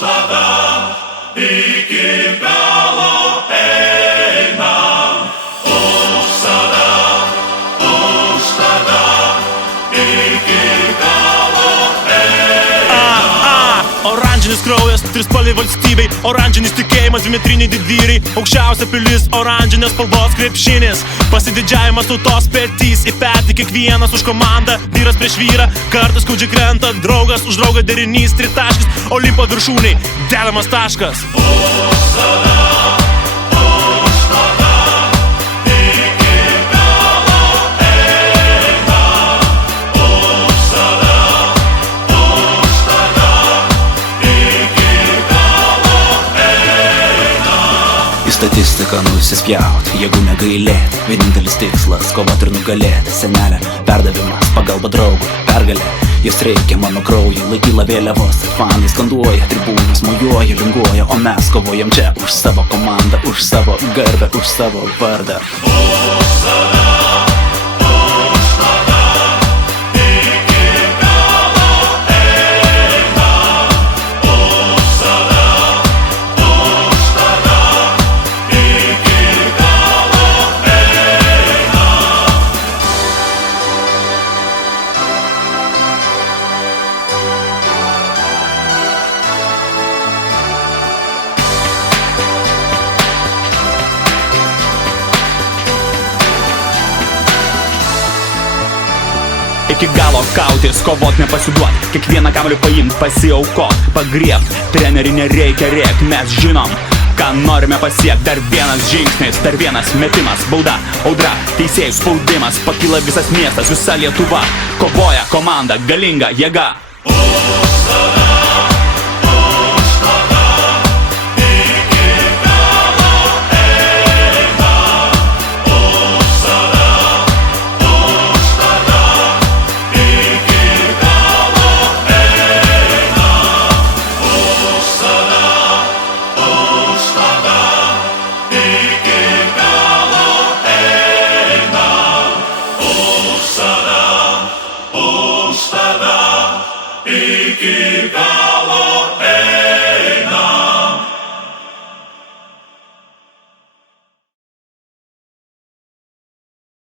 tada iki galo einam. Už tada iki galo einam. Oranžinis kraujas, trispalviai valstybei, oranžinis tikėjimas, dvimetriniai didvyriai, aukščiausia pilis, oranžinės spalvos krepšinis, pasididžiavimas tautos petys, į petį kiekvienas už komandą, vyras prieš vyrą, kartais skaudžiai krenta, draugas už draugą derinys, tritaškis, Olimpo viršūniai, dedamas taškas. Į statistiką nusispjaut, jeigu negailėt, vienintelis tikslas - kovot ir nugalėt. Senelė, perdavimas, pagalba draugui, pergalė, jos reikia mano kraujui. Laikyla vėliavos, fanai skanduoja, tribūnas mojuoja, linguoja, o mes kovojam čia už savo komandą, už savo garbę, už savo vardą. Iki galo kautis, kovot nepasiduot, kiekvieną kamuolį paimt, pasiaukot, pagriebt, treneriui nereikia rėkt, mes žinom, ką norime pasiekt. Dar vienas žingsnis, dar vienas metimas, bauda, audra, teisėjų spaudimas, pakyla visas miestas, visa Lietuva, kovoja komanda, galinga jėga. Už tada iki galo.